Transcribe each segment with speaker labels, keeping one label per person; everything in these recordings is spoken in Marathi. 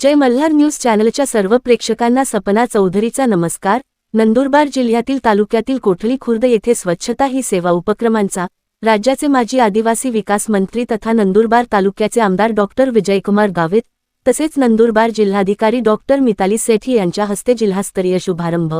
Speaker 1: जय मल्हार न्यूज चॅनलच्या सर्व प्रेक्षकांना सपना चौधरीचा नमस्कार. नंदुरबार जिल्ह्यातील तालुक्यातील कोठली खुर्द येथे स्वच्छता ही सेवा उपक्रमांचा राज्याचे माजी आदिवासी विकास मंत्री तथा नंदुरबार तालुक्याचे आमदार डॉक्टर विजयकुमार गावित तसेच नंदुरबार जिल्हाधिकारी डॉक्टर मिताली सेठी यांच्या हस्ते जिल्हास्तरीय शुभारंभ.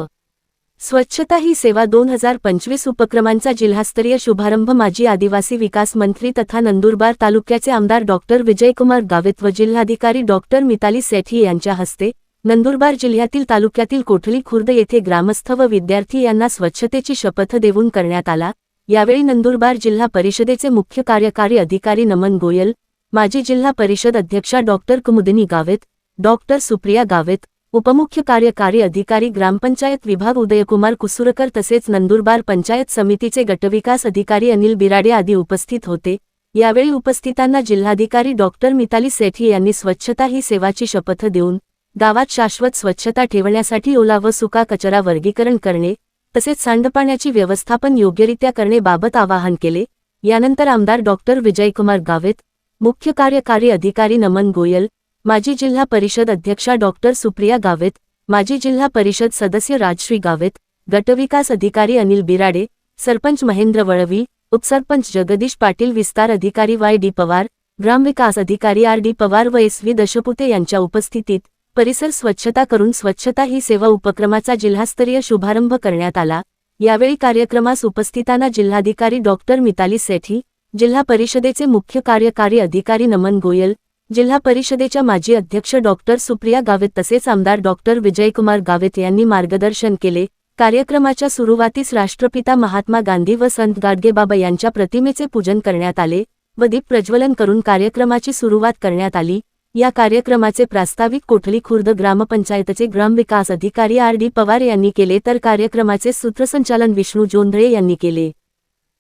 Speaker 1: स्वच्छता ही सेवा दोन हजार पंचवीस उपक्रमांचा जिल्हास्तरीय शुभारंभ माजी आदिवासी विकास मंत्री तथा नंदुरबार तालुक्याचे आमदार डॉक्टर विजयकुमार गावित व जिल्हाधिकारी डॉक्टर मिताली सेठी यांच्या हस्ते नंदुरबार जिल्ह्यातील तालुक्यातील कोठली खुर्द येथे ग्रामस्थ व विद्यार्थी यांना स्वच्छतेची शपथ देऊन करण्यात आला. यावेळी नंदुरबार जिल्हा परिषदेचे मुख्य कार्यकारी अधिकारी नमन गोयल माजी जिल्हा परिषद अध्यक्षा डॉक्टर कुमुदिनी गावित डॉक्टर सुप्रिया गावित उपमुख्य कार्यकारी अधिकारी ग्रामपंचायत विभाग उदयकुमार कुसुरकर तसेच नंदुरबार पंचायत समितीचे गटविकास अधिकारी अनिल बिराडे आदी उपस्थित होते. यावेळी उपस्थितांना जिल्हाधिकारी डॉक्टर मिताली सेठी यांनी स्वच्छता ही सेवाची शपथ देऊन गावात शाश्वत स्वच्छता ठेवण्यासाठी ओला व सुका कचरा वर्गीकरण करणे तसेच सांडपाण्याची व्यवस्थापन योग्यरित्या करणेबाबत आवाहन केले. यानंतर आमदार डॉक्टर विजयकुमार गावित मुख्य कार्यकारी अधिकारी नमन गोयल माजी जिल्हा परिषद अध्यक्षा डॉक्टर सुप्रिया गावित माजी जिल्हा परिषद सदस्य राजश्री गावित गटविकास अधिकारी अनिल बिराडे सरपंच महेंद्र वळवी उपसरपंच जगदीश पाटील विस्तार अधिकारी वाय डी पवार ग्रामविकास अधिकारी आर डी पवार व एस व्ही दशपुते यांच्या उपस्थितीत परिसर स्वच्छता करून स्वच्छता ही सेवा उपक्रमाचा जिल्हास्तरीय शुभारंभ करण्यात आला. यावेळी कार्यक्रमास उपस्थितांना जिल्हाधिकारी डॉक्टर मिताली सेठी जिल्हा परिषदेचे मुख्य कार्यकारी अधिकारी नमन गोयल जिल्हा परिषदेच्या माजी अध्यक्ष डॉक्टर सुप्रिया गावित तसेच आमदार डॉक्टर विजयकुमार गावित यांनी मार्गदर्शन केले. कार्यक्रमाच्या सुरुवातीस राष्ट्रपिता महात्मा गांधी व संत गाडगेबाबा यांच्या प्रतिमेचे पूजन करण्यात आले व दीप प्रज्वलन करून कार्यक्रमाची सुरुवात करण्यात आली. या कार्यक्रमाचे प्रास्ताविक कोठली खुर्द ग्रामपंचायतचे ग्रामविकास अधिकारी आर डी पवार यांनी केले तर कार्यक्रमाचे सूत्रसंचालन विष्णू जोंधळे यांनी केले.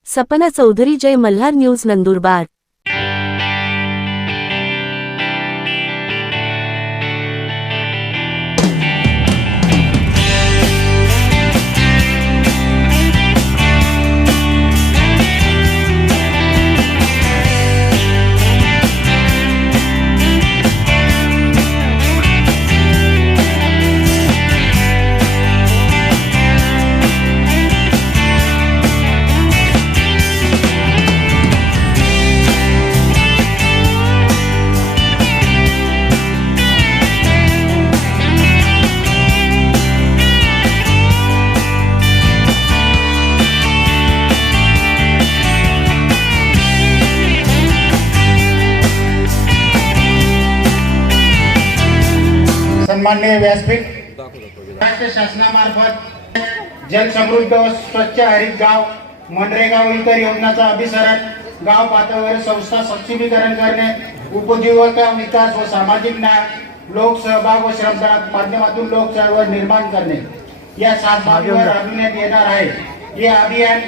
Speaker 1: सपना चौधरी जय मल्हार न्यूज नंदुरबार.
Speaker 2: सन्माननीय व्यासपीठ महाराष्ट्र शासनामार्फत जलसमृद्ध स्वच्छ हरित गाव मनरेगा व इतर योजनांचा अभिसरण गाव पातळीवर संस्था सक्षमीकरण करणे उपजीविका विकास व सामाजिक न्याय लोक सहभाग व श्रमदानात माध्यमातून लोक चळवळ निर्माण करणे. या सात बाबीवर राबविण्यात येणार आहे. हे अभियान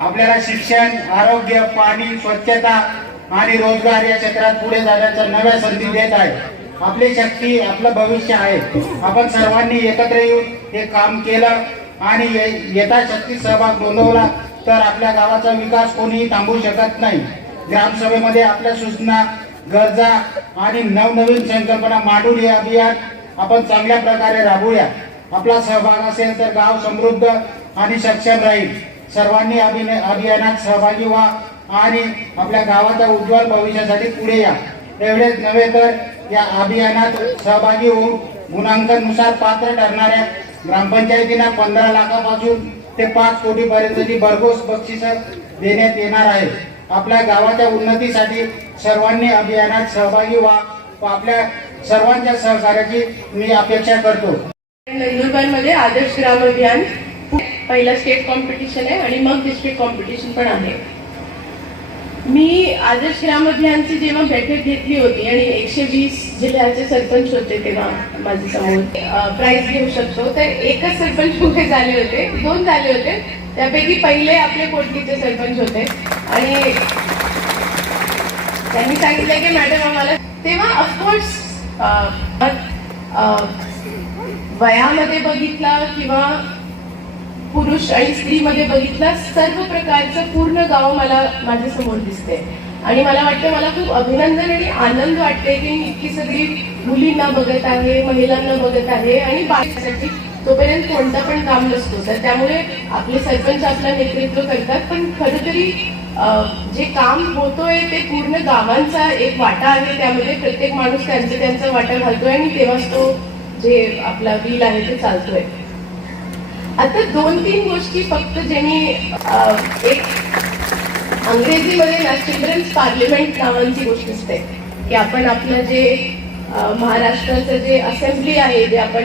Speaker 2: आपल्याला शिक्षण आरोग्य पाणी स्वच्छता आणि रोजगार या क्षेत्रात पुढे जाण्याच्या नव्या संधी देत आहे. आपली शक्ती आपलं भविष्य आहे. आपण सर्वांनी एकत्र येऊन हे काम केलं आणि ये- शक्ती सहभाग नोंदवला तर आपल्या गावाचा विकास कोणीही थांबवू शकत नाही. ग्रामसभेमध्ये आपल्या सूचना गरजा आणि नवनवीन संकल्पना मांडून हे अभियान आपण चांगल्या प्रकारे राबवूया आपला सहभाग असेल तर गाव समृद्ध आणि सक्षम राहील. सर्वांनी अभिनय अभियानात सहभागी व्हा आणि आपल्या गावाच्या उज्ज्वल भविष्यासाठी पुढे या. एवढेच नव्हे तर या अभियानात सहभागी होऊन गुणांकनुसार पात्र ठरणाऱ्या ग्रामपंचायतींना पंधरा लाखापासून ते पाच कोटी पर्यंतची भरघोस बक्षीस देण्यात येणार आहे. आपल्या गावाच्या उन्नतीसाठी सर्वांनी अभियानात सहभागी व्हा. व आपल्या सर्वांच्या सहकार्याची मी अपेक्षा करतो.
Speaker 3: नंदुरबारमध्ये आदर्श ग्राम अभियान. पहिला स्टेट कॉम्पिटिशन आहे आणि मग डिस्ट्रिक्ट कॉम्पिटिशन पण आहे. मी आदर्श ग्राम अभियानची जेव्हा बैठक घेतली होती आणि एकशे वीस जिल्ह्याचे सरपंच होते तेव्हा माझे समोर प्राइज घेऊ शकतो तर एकच सरपंच उभे झाले होते दोन झाले होते. त्यापैकी पहिले आपले कोटकीचे सरपंच होते. आणि त्यांनी सांगितलं की मॅडम आम्हाला तेव्हा ऑफकोर्स वयामध्ये बघितला किंवा पुरुष आणि स्त्रीमध्ये बघितला सर्व प्रकारचं पूर्ण गाव मला माझ्यासमोर दिसते आणि मला वाटतं मला खूप अभिनंदन आणि आनंद वाटते की मी इतकी सगळी मुलींना बघत आहे महिलांना बघत आहे आणि बाकीसाठी तोपर्यंत कोणतं पण काम नसतो. तर त्यामुळे आपले सरपंच आपलं नेतृत्व करतात. पण खरं तरी जे काम होतोय ते पूर्ण गावांचा एक वाटा आहे. त्यामध्ये प्रत्येक माणूस त्यांचा त्यांचा वाटा घालतोय आणि तेव्हाच तो जे आपला व्हील आहे ते चालतोय. आता दोन तीन गोष्टी फक्त ज्यांनी एक अंग्रेजीमध्ये ना चिल्ड्रन्स पार्लिमेंट नावांची गोष्ट असते. की आपण आपलं जे महाराष्ट्राचं जे असेंब्ली आहे जे आपण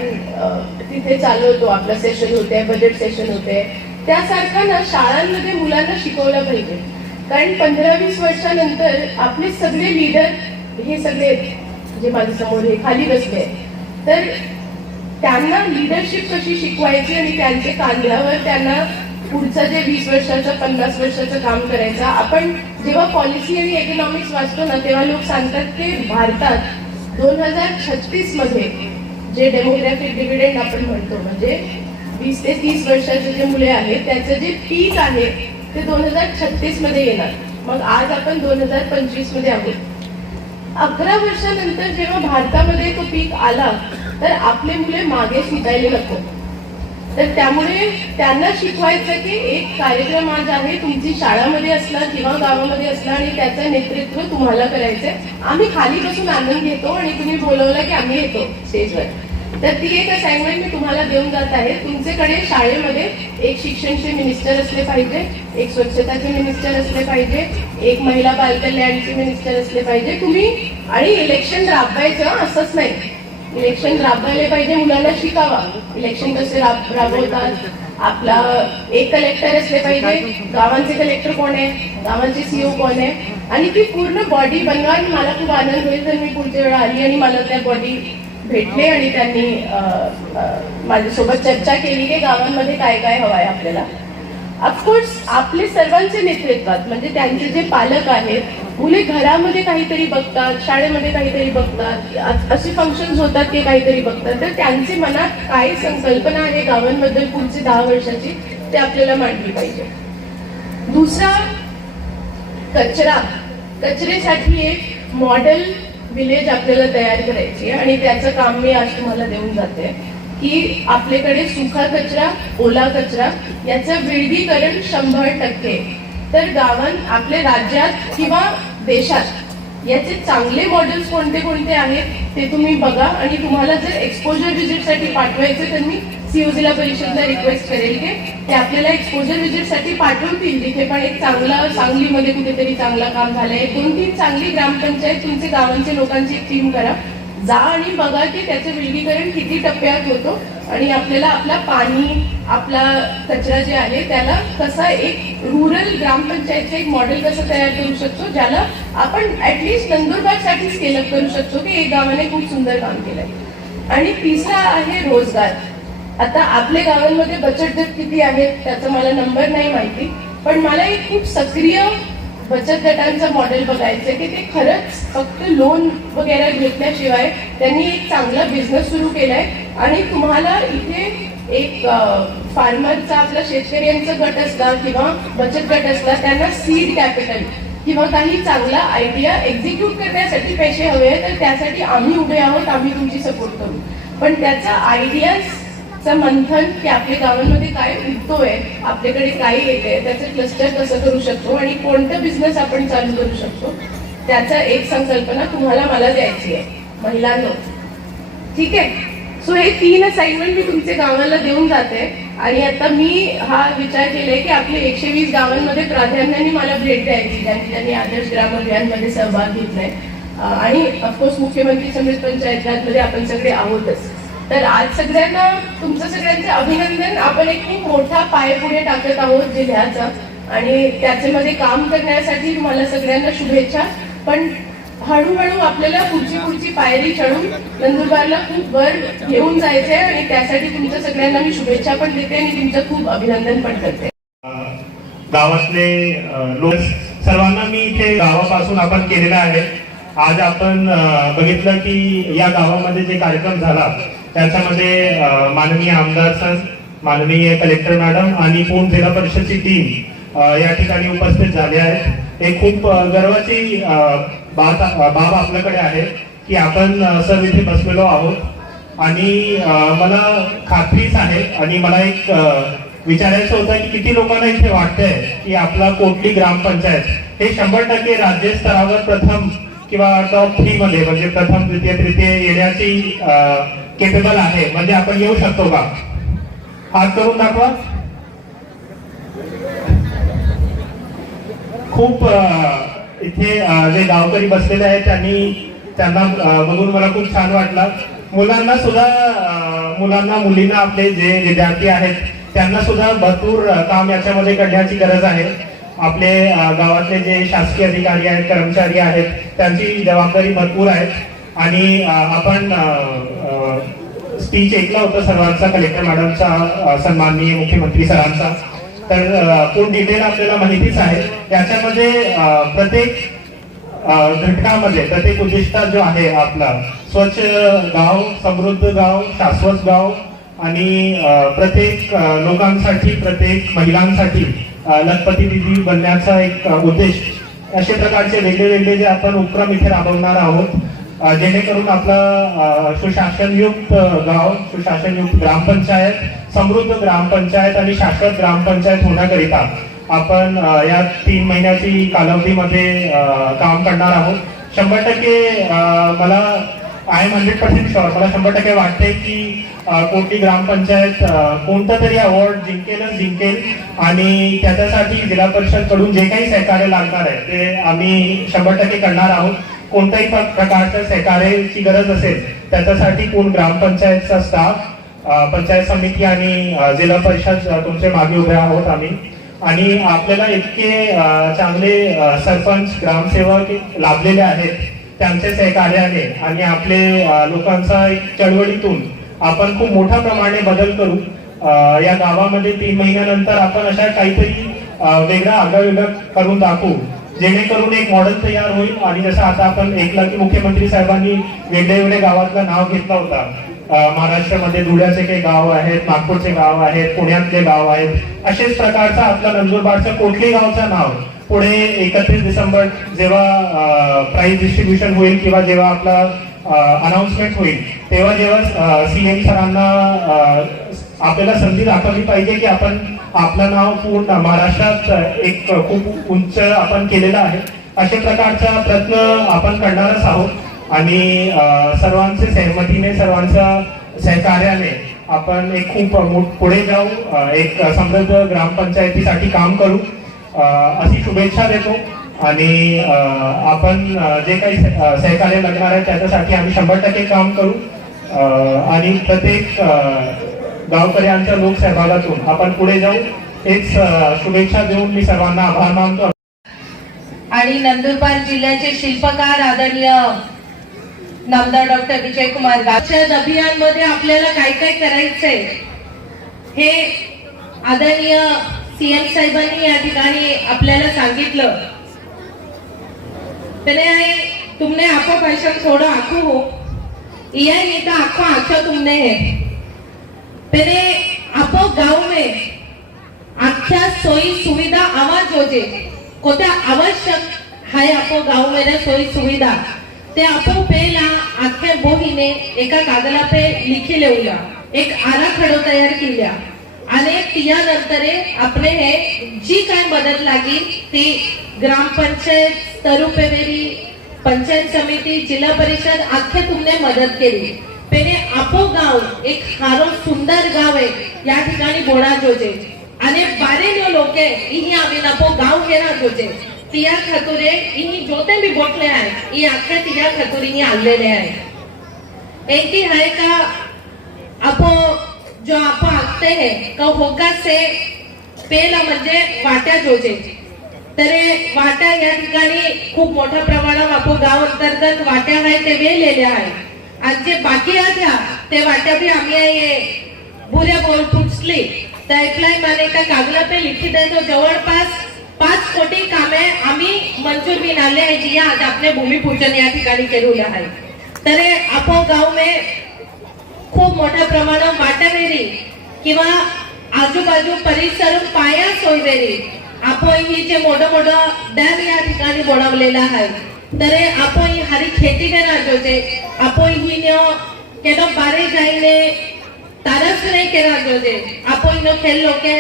Speaker 3: तिथे चालवतो आपलं सेशन होते बजेट सेशन होते त्यासारखं ना शाळांमध्ये मुलांना शिकवलं पाहिजे. कारण पंधरा वीस वर्षानंतर आपले सगळे लीडर हे सगळे जे माझ्यासमोर हे खाली बसले तर त्यांना लिडरशिप कशी शिकवायची आणि त्यांच्या कांद्यावर त्यांना पुढचं जे वीस वर्षाचं पन्नास वर्षाचं काम करायचं आपण जेव्हा पॉलिसी आणि इकॉनॉमिक्स वाचतो ना तेव्हा लोक सांगतात की भारतात दोन हजार छत्तीसमध्ये जे डेमोग्राफिक डिव्हिडंड आपण म्हणतो म्हणजे वीस ते तीस वर्षाचे जे मुले आहेत त्याचं जे पीक आहे ते दोन हजार छत्तीसमध्ये येणार. मग आज आपण दोन हजार पंचवीसमध्ये आहोत. अकरा वर्षानंतर जेव्हा भारतामध्ये तो पीक आला तर आपले मुले मागे सुटायला नको तर त्यामुळे त्यांना शिकवायचं की एक कार्यक्रम आज आहे तुमची शाळामध्ये असला किंवा गावामध्ये असला आणि त्याचं नेतृत्व तुम्हाला करायचंय. आम्ही खाली बसून आनंद घेतो आणि तुम्ही बोलवलं की आम्ही येतो स्टेजवर. तर ती एक असाइनमेंट मी तुम्हाला देऊन जात आहे. तुमच्याकडे शाळेमध्ये एक शिक्षणचे मिनिस्टर असले पाहिजे एक स्वच्छताचे मिनिस्टर असले पाहिजे एक महिला बालकल्याणचे मिनिस्टर असले पाहिजे. तुम्ही आणि इलेक्शन राबवायचं असंच नाही. इलेक्शन राबवायला पाहिजे मुलांना शिकावा. इलेक्शन कसे राबवतात? आपला एक कलेक्टर असले पाहिजे. गावांचे कलेक्टर कोण आहे? गावांचे सीओ कोण आहे? आणि ती पूर्ण बॉडी बनवा आणि मला खूप आनंद होईल तर मी पुढच्या वेळा आली आणि मला त्या बॉडी भेटले आणि त्यांनी माझ्यासोबत चर्चा केली की गावांमध्ये काय काय हवं आहे आपल्याला. ऑफकोर्स आपले सर्वांचे नेतृत्वात म्हणजे त्यांचे जे पालक आहेत मुले घरामध्ये काहीतरी बघतात शाळेमध्ये काहीतरी बघतात असे फंक्शन होतात ते काहीतरी बघतात. तर त्यांचे मनात काय संकल्पना आहे गावांबद्दल पुढची दहा वर्षाची ते आपल्याला मांडली पाहिजे. दुसरा कचरा. कचरेसाठी एक मॉडेल विलेज आपल्याला तयार करायची आहे आणि त्याचं काम मी आज तुम्हाला देऊन जाते. की आपल्याकडे सुखा कचरा ओला कचरा याचं विलगीकरण शंभर टक्के. तर गावात आपल्या राज्यात किंवा देशात याचे चांगले मॉडेल्स कोणते कोणते आहेत ते तुम्ही बघा आणि तुम्हाला जर एक्सपोजर विजिटसाठी पाठवायचे तर मी सीओजीला परिषदला रिक्वेस्ट करेल की ते आपल्याला एक्सपोजर विजिटसाठी पाठवतील. तिथे पण एक चांगला सांगलीमध्ये कुठेतरी चांगला काम झालंय. दोन तीन चांगली ग्रामपंचायत तुमचे गावांचे लोकांची एक टीम करा. जा आणि बघा की त्याचं विलगीकरण किती टप्प्यात होतो आणि आपल्याला आपला पाणी आपला कचरा जे आहे त्याला कसा एक रुरल ग्रामपंचायतचं एक मॉडेल कसं तयार करू शकतो ज्याला आपण ॲटलिस्ट नंदुरबारसाठी स्केलअप करू शकतो की एक गावाने खूप सुंदर काम केलंय. आणि तिसरा आहे रोजगार. आता आपल्या गावांमध्ये बचत गट किती आहेत त्याचा मला नंबर नाही माहिती पण मला एक खूप सक्रिय बचत गटांचं मॉडेल बघायचं की ते खरंच फक्त लोन वगैरे घेतल्याशिवाय त्यांनी एक चांगला बिझनेस सुरू केलाय. आणि तुम्हाला इथे एक फार्मरचा आपला शेतकऱ्यांचा गट असला किंवा बचत गट असला त्यांना सीड कॅपिटल किंवा काही चांगला आयडिया एक्झिक्यूट करण्यासाठी पैसे हवे आहेत तर त्यासाठी आम्ही उभे आहोत आम्ही तुमची सपोर्ट करू. पण त्याचा चा मंथन की आपल्या गावांमध्ये काय उठतोय आपल्याकडे काय येते त्याचं क्लस्टर कसं करू शकतो आणि कोणतं बिझनेस आपण चालू करू शकतो त्याचा एक संकल्पना तुम्हाला मला द्यायची आहे महिलांनो. ठीक आहे? सो हे तीन असाइनमेंट मी तुमच्या गावाला देऊन जाते आणि आता मी हा विचार केलाय की आपले एकशे वीस गावांमध्ये प्राधान्याने मला भेट द्यायची ज्यांनी ज्यांनी आदर्श ग्राम अभियानमध्ये सहभाग घेतलाय. आणि ऑफकोर्स मुख्यमंत्री समित पंचायतमध्ये आपण सगळे आहोतच. तर आज सगळ्यांना तुमचं सगळ्यांचे अभिनंदन. आपण एक खूप मोठा पाय पुढे टाकत आहोत जिल्ह्याचा आणि त्याच्यामध्ये काम करण्यासाठी तुम्हाला सगळ्यांना शुभेच्छा. पण हळूहळू आपल्याला पुढची पुढची पायरी चढून नंदुरबारला खूप वर घेऊन जायचंय आणि त्यासाठी तुमच्या सगळ्यांना मी शुभेच्छा पण देते आणि तुमचं खूप अभिनंदन पण करते.
Speaker 4: गावातले लोक सर्वांना मी इथे गावापासून आपण केलेलं आहे. आज आपण बघितलं की या गावामध्ये जे कार्यक्रम झाला त्याच्यामध्ये माननीय आमदार सर माननीय कलेक्टर मॅडम आणि पूर्ण जिल्हा परिषदची टीम या ठिकाणी उपस्थित झाले आहेत. एक खूप गर्वाची बात बाब आपल्याकडे आहे की आपण सर इथे बसलेलो आहोत. आणि मला खात्रीच आहे आणि मला एक विचारायचं होतं की किती लोकांना इथे वाटतंय की आपला कोटली ग्रामपंचायत हे शंभर टक्के राज्य स्तरावर प्रथम किंवा टॉप थ्री मध्ये म्हणजे प्रथम द्वितीय तृतीय येण्याची केपेबल आहे म्हणजे आपण येऊ शकतो का? हात करून दाखवा. खूप इथे जे गावकरी बसलेले आहेत त्यांनी त्यांना बघून मला खूप छान वाटलं. मुलांना सुद्धा मुलांना मुलींना आपले जे विद्यार्थी आहेत त्यांना सुद्धा भरपूर काम याच्यामध्ये करण्याची गरज आहे. आपले गावातले जे शासकीय अधिकारी आहेत कर्मचारी आहेत त्यांची जबाबदारी भरपूर आहे. आणि आपण स्पीच ऐकला होता सर्वांचा कलेक्टर मॅडमचा सन्माननीय मुख्यमंत्री सरांचा. तर पूर्ण डिटेल आपल्याला माहितीच आहे. त्याच्यामध्ये प्रत्येक घटकामध्ये प्रत्येक उद्दिष्ट जो आहे आपला स्वच्छ गाव समृद्ध गाव शाश्वत गाव आणि प्रत्येक लोकांसाठी प्रत्येक महिलांसाठी लखपती दिदी बनण्याचा एक उद्देश. अशा प्रकारचे वेगळे वेगळे जे आपण उपक्रम इथे राबवणार आहोत जेणेकरून आपलं सुशासनयुक्त गाव सुशासनयुक्त ग्रामपंचायत समृद्ध ग्रामपंचायत आणि शाश्वत ग्रामपंचायत होण्याकरिता आपण या तीन महिन्याची कालावधीमध्ये काम करणार आहोत. शंभर टक्के मला I am hundred percent sure मला शंभर टक्के वाटते की कोणती कोटी ग्रामपंचायत कोणतं कोणता तरी अवॉर्ड जिंकेलच जिंकेल आणि त्याच्यासाठी जिल्हा परिषदकडून जे काही सहकार्य लागणार आहे ते आम्ही शंभर टक्के करणार आहोत. कोणत्याही प्रकारच्या सहकार्याची गरज असेल त्याच्यासाठी कोण ग्रामपंचायतचा स्टाफ पंचायत समिती आणि जिल्हा परिषद तुमचे मागे उभे आहोत आम्ही. आणि आपल्याला इतके चांगले सरपंच ग्रामसेवक लाभलेले आहेत त्यांच्या सहकार्याने आणि आपले लोकांचा एक चळवळीतून आपण खूप मोठ्या प्रमाणे बदल करू. या गावामध्ये तीन महिन्यानंतर आपण अशा काहीतरी वेगळा आगळा करून दाखवू. जेणेकरून एक मॉडेल तयार होईल आणि जसं आता आपण ऐकलं की मुख्यमंत्री साहेबांनी वेगळे वेगळे गावातलं नाव घेतलं होता. महाराष्ट्रामध्ये धुळ्याचे काही गाव आहेत नागपूरचे गाव आहेत पुण्यातले गाव आहेत. असेच प्रकारचं आपल्या नंदुरबारचं कोठली गावचं नाव? पुढे एकत्रीस डिसेंबर जेव्हा प्राईज डिस्ट्रीब्युशन होईल किंवा जेव्हा आपला अनाउन्समेंट होईल तेव्हा जेव्हा सीएम सरांना आपल्याला संधी दाखवली पाहिजे की आपण आपलं नाव पूर्ण महाराष्ट्रात एक खूप उंच आपण केलेलं आहे. अशा प्रकारचा प्रयत्न आपण करणारच आहोत. आणि सर्वांचे सहमतीने सर्वांच्या सहकार्याने आपण एक खूप पुढे जाऊ एक समृद्ध ग्रामपंचायतीसाठी काम करू. अशी शुभेच्छा देतो. आणि आपण जे काही सहकार्य लागणार आहे त्याच्यासाठी आम्ही शंभर टक्के काम करू. आणि प्रत्येक गावकऱ्यांच्या लोकसहभागातून आपण पुढे जाऊ. एक शुभेच्छा देऊन मी सर्वांना आभार मानतो.
Speaker 5: आणि नंदुरबार जिल्ह्याचे शिल्पकार आदरणीय नामदार डॉक्टर विजयकुमार अभियानमध्ये आपल्याला काय काय करायचंय हे आदरणीय सीएम साहेबांनी या ठिकाणी आपल्याला सांगितलं. त्याने आहे तुमने आपको पैसा थोड़ा आखू हो. यह नेता था आखा तुमने है. पहले आपो गांव में आख्या सोयी सुविधा आवाज होते कोणत्या आवश्यक हाय आपो गावमध्ये सोयी सुविधा। ते आपो पेला आख्या बोहीने एका कागला पे लिखी लेऊया एक आराखडो तयार केल्या। आणि त्यानंतर आपले हे जी काय मदत लागी ती ग्रामपंचायत स्तरूपेवेरी पंचायत समिती जिल्हा परिषद आखे तुमने मदत केली. पेने आपो गाव एक हारो सुंदर गाव आहे या ठिकाणी बोणा जोजे અને બારેનો લોકે અહીં આવીને આપો ગાંવ કેના જોજે તિયા ખતુરે અહીં જોતે भी बोटले आहे ई आख्या तिया खतुरी आणलेले आहे एक ही है का आपो जो आप आखते हैं का होगा से पेला म्हणजे वाट्या जोजे तरी वाट्या या ठिकाणी खूप मोठ्या प्रमाणात आपो गाव अंतर्गत वाट्या आहे ते वेलेल्या आहे आज जे बाकी आहेत ते वाट्या भी आम्ही ये बुरे बोल पुचली तर माने का कागला पे लिखित आहे तो जवळपास पाच कोटी कामे आम्ही मंजूर बिन नाले आहे जी आज आपले भूमिपूजन या ठिकाणी केलेलं आहे. तर आपो गाव में खूप मोठ्या प्रमाणात वाटावेरी किंवा आजूबाजू परिसर पाया सोयवेरी आपण मोठं मोठं डॅम या ठिकाणी बनवलेला आहे. तर आपण हारी खेती करणार जोजे आपण ही न्यो केनो बारे जाईने तारस नाही करणार जोजे आपण नो खेळ लोके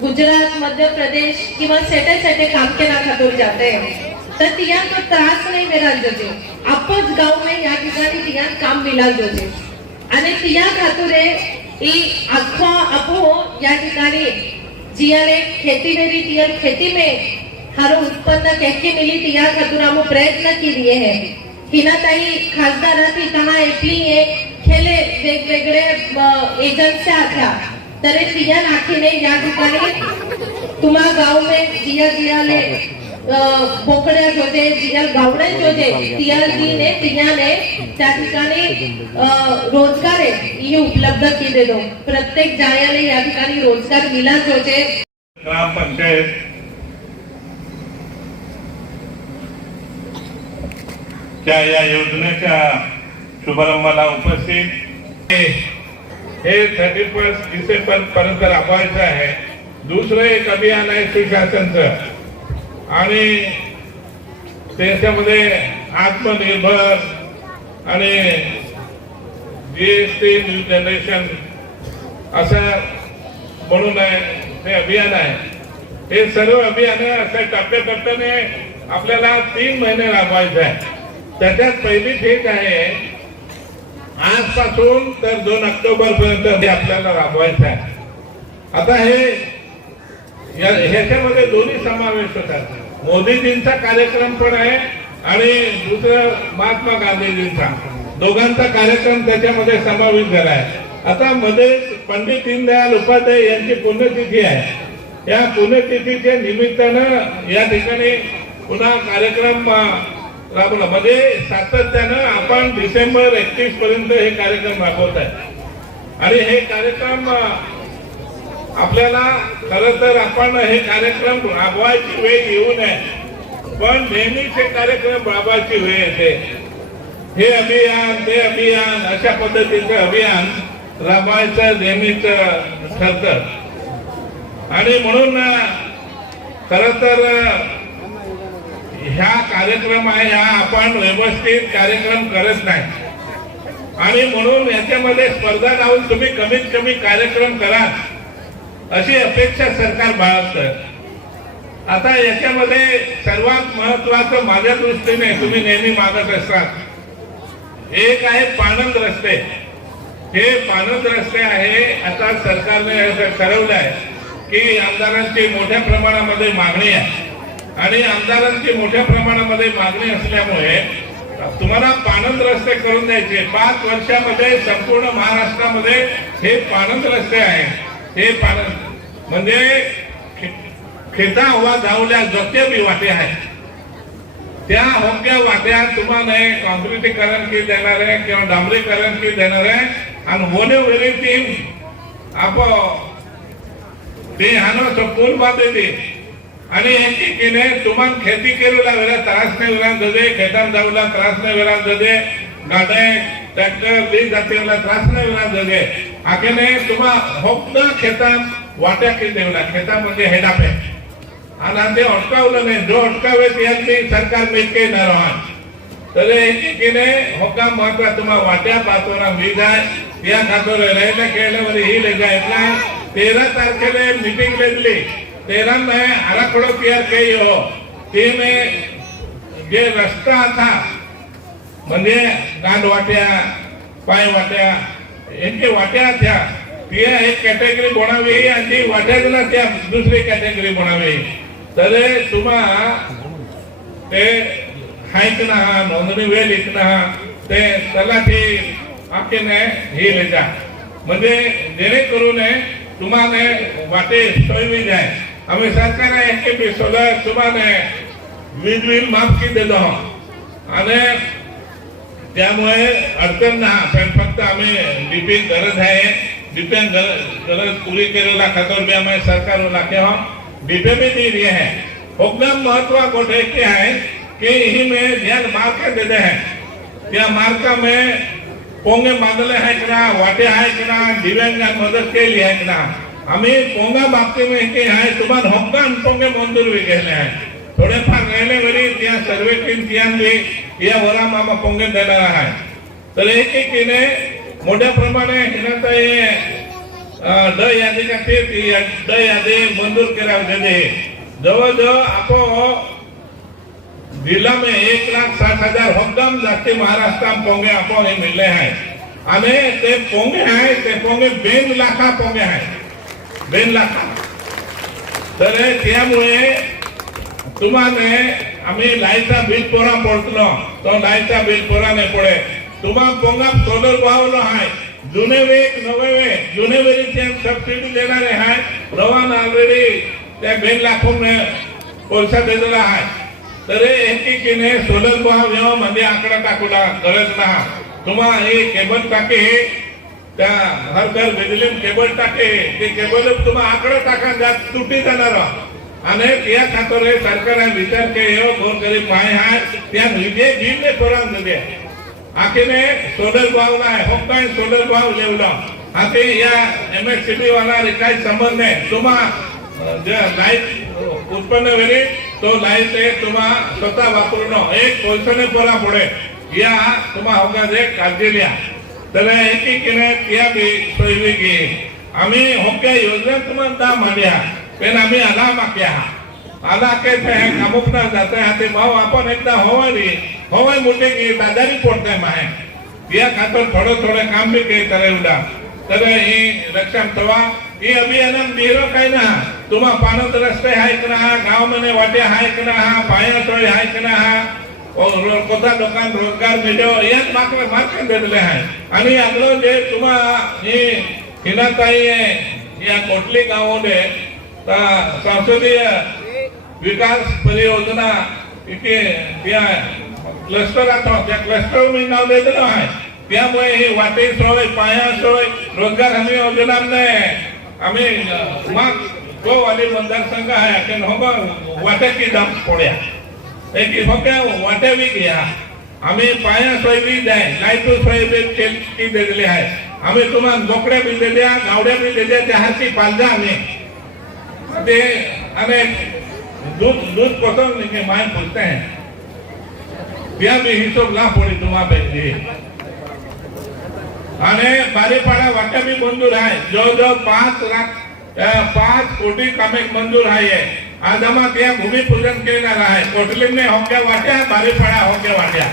Speaker 5: गुजरात मध्य प्रदेश किंवा सेटे सेटे काम केला खातूर जाते तर तियांना त्रास नाही मिळाल जोजे आपच गाव में या ठिकाणी तियां काम मिळाल जोजे आणि तिया खातुरे ई आखो आपो या ठिकाणी जियाने खेती मेरी तियर खेती में हारो उत्पन्न कैसे मिली तिया खातूर आमो प्रयत्न केलिए है. हिना ताई खासदाराती तहा एटली है खेले वेगवेगळे एजन्स्या आख्या तरे तिया नाखीने या ठिकाणी तुम्हा गाव में जिया जियाले बोकड्या जोजे जिया गावडे जोजे तिया ने तियाने त्या ठिकाणी अ, रोजगार आहे. ही उपलब्ध केले दो प्रत्येक जायाले या ठिकाणी रोजगार मिला जोजे.
Speaker 6: ग्रामपंचायत च्या या योजनेच्या शुभारंभाला उपस्थित. हे थर्टी फर्स्ट डिसेंबर पर्यंत राबवायचं आहे. दुसरं एक अभियान आहे सुशासनचं. आणि त्याच्यामध्ये आत्मनिर्भर आणि जीएसटी न्यू जनरेशन असं म्हणून आहे हे अभियान आहे. हे सर्व अभियान असे टप्प्याटप्प्याने आपल्याला तीन महिने राबवायचे आहे त्याच्यात पहिली ठीक आहे. आजपासून तर दोन ऑक्टोबर पर्यंत हे आपल्याला राबवायचं आहे. आता हे या- ह्याच्यामध्ये दोन्ही समावेश होतात. मोदीजींचा कार्यक्रम पण आहे आणि दुसरं महात्मा गांधीजींचा. दोघांचा कार्यक्रम त्याच्यामध्ये समावेश झाला आहे. आता मध्ये पंडित दीनदयाल उपाध्याय यांची पुण्यतिथी आहे. या पुण्यतिथीच्या निमित्तानं या ठिकाणी पुन्हा कार्यक्रम राबवला. म्हणजे सातत्यानं आपण डिसेंबर एकतीस पर्यंत हे कार्यक्रम राबवत आहे. आणि हे कार्यक्रम आपल्याला खर तर आपण हे कार्यक्रम राबवायची वेळ येऊ नये पण नेहमीच हे कार्यक्रम राबवायची वेळ येते. हे अभियान ते अभियान अशा पद्धतीचं अभियान राबवायचं नेहमीच ठरत. आणि म्हणून खर तर ह्या कार्यक्रम आहे ह्या आपण व्यवस्थित कार्यक्रम करत नाही. आणि म्हणून याच्यामध्ये स्पर्धा लावून तुम्ही कमीत कमी कार्यक्रम करा अशी अपेक्षा सरकार बाळगतं आता याच्यामध्ये सर्वात महत्वाचं माझ्या दृष्टीने तुम्ही नेहमी मागत असतात. एक आहे पाणंद रस्ते. हे पाणंद रस्ते आहे आता सरकारने असं ठरवलं आहे की आमदारांची मोठ्या प्रमाणामध्ये मागणी आहे. आणि आमदारांची मोठ्या प्रमाणामध्ये मागणी असल्यामुळे तुम्हाला पाणंद रस्ते करून द्यायचे. पाच वर्षामध्ये संपूर्ण महाराष्ट्रामध्ये हे पाणंद रस्ते आहे हे पाणंद. म्हणजे खेता हवा धावल्या जोत्या बी वाटे आहे त्या होक्या वाट्या तुम्हाला कॉन्क्रिटीकरण की देणार आहे किंवा डांबरीकरण की देणार आहे. आणि होणे वेळी ती आप ते हानो संपूर्ण बांधे ती आणि एकीने तुम्हाला खेती केलेला वेळा त्रास नाही वेळा दे खेतान जाऊला त्रास नाही वेळा दे गाडे ट्रॅक्टर ली जाते वेळा त्रास नाही वेळा दे आखेने तुम्हा होक्त खेतान वाट्या की देवला खेतामध्ये म्हणजे हेडापे आणि ते अटकावलं नाही. जो अटकावे त्यांनी सरकार मिळके न राहणार. तर एकीने होका महत्त्व तुम्हा वाट्या पातोरा वीज आहे. या खातोर राहिल्या खेळल्यामध्ये ही ले जायला तेरा तारखेला मीटिंग लेगली तेरा में आराखडो तयार केली हो ते में जे रस्ता आता म्हणजे गांड वाट्या पाय वाट्या यांची वाट्या त्या ती एक कॅटेगरी बनावी आणि ती वाट्याला त्या दुसरी कॅटेगरी बनावी तर तुम्हा ते हायक ना नोंदणी वेळ ना ते तलाठी आखेने हे लेजा म्हणजे जेणेकरून तुम्हाला वाटे सोयवी जाय आम्ही सरकार एक सोलर तुम्हाला वीज बिल माफ की दिलो आणि त्यामुळे अडचण ना पण फक्त आम्ही डीपी गरज आहे डीपी गरज पूरी केलेला खातर भी हमें सरकार वाला के हम डीपी भी दी रही है एकदम महत्त्व गोटे के है कि यही में ध्यान मार्के दे दे हैं त्या मार्का में पोंगे बांधले हैं कि ना वाटे हैं कि ना दिव्यांगां मदत केली आहे कि ना आम्ही पोंगा बाबतीत की आहे तुम्हाला होंगा पोंगे मंजूर बी केले आहे थोडेफार गेले वरी त्या सर्वे टीम तियान बी या वरा मामा पोंगे देणार आहे तर एक एकीने मोठ्या प्रमाणे हिनाचा हे द ड यादी खातीर ती ड यादी मंजूर केल्या गेली जवळजवळ आपण जिल्हा में एक लाख साठ हजार हक्कम जाती महाराष्ट्रात पोंगे आपण हे मिळले आहे आणि ते पोंगे आहे ते पोंगे बेन लाखा पोंगे आहे बेन लाख. तर त्यामुळे तुम्हाला आम्ही लाईटचा बिल पोरा पडतलो तो लाईटचा बिल पोरा नाही पडे तुम्हा पोंगा सोलर पावलो आहे. जुने वेग नवे वेग. जुने वेळीचे सबसिडी देणारे आहे. रवान ऑलरेडी त्या बेन लाखून पैसा दिलेला आहे. तर एकीने सोलर भाव जेव्हा मध्ये आकडा टाकूला गरज ना तुम्हा हे केबल टाके हे त्या हर घर बिजली केबल टाके ते केबल तुम्हा आकडा टाका जात तुटी जाणार आणि त्या खातर हे सरकारने विचार केले गोरगरीब माय आहे त्या निजे जीवने पोरान दिले आखीने सोलर भाव नाही हो काय सोलर भाव लेवला आखी या एम एस सी बी वाला काही संबंध नाही तुम्हा जे लाइट उत्पन्न वेळी तो लाइट हे तुम्हा स्वतः वापरणं एक पैशाने परा पुढे या तुम्हा होगा काळजी लिया तर एकीने त्या बी सोयी घे आम्ही होक्या योजना तुम्हाला दा मांड्या पण आम्ही आला माग्या आला के ते कामुक ना जाते हाते भाव आपण एकदा होवाय रे होवाय मोठे की दादारी पडताय माहे या खातर थोडं थोडं काम बी काही करायला तर ही लक्षात ठेवा ही अभियान बिरो काय ना तुम्हा पानत रस्ते हाय का ना गावमध्ये वाटे हाय का ना हा पाया सोय हाय का ना हा कोणता लोकांना रोजगार मेळ्यो याच मात्र मार्ग दिलेले आहे. आणि आपलं जे तुम्हा ही हिनाताई या कोटली गावामध्ये संसदीय विकास परियोजना इथे त्या क्लस्टर आता त्या क्लस्टर मी नाव देतलो आहे. त्यामुळे ही वाटे सोय पाया सोय रोजगार हमी योजना आम्ही मग तो वाली मतदारसंघ आहे अखेर हो मग वाट्याची दाम पोड्या एक फक्त वाट्या बी घ्या. आम्ही पाया सोय बी द्याय लाइट सोय बी केली दिलेली आहे. आम्ही तुम्हाला बोकड्या बी दिल्या गावड्या बी दिल्या त्या हाती पालजा आम्ही. ते आणि दूध दूध कसं नहीं माय बोलते हैं त्या बी हिशोब ना पडी तुम्हा पाहिजे आणि बारीपाडा वाट्या बी मंजूर आहे. जवळजवळ पाच लाख पाच कोटी कामे मंजूर आहे. आज आम्हा त्या भूमिपूजन करणार आहे कोटलीने होक्या वाट्या बारीपाडा होक्या वाट्या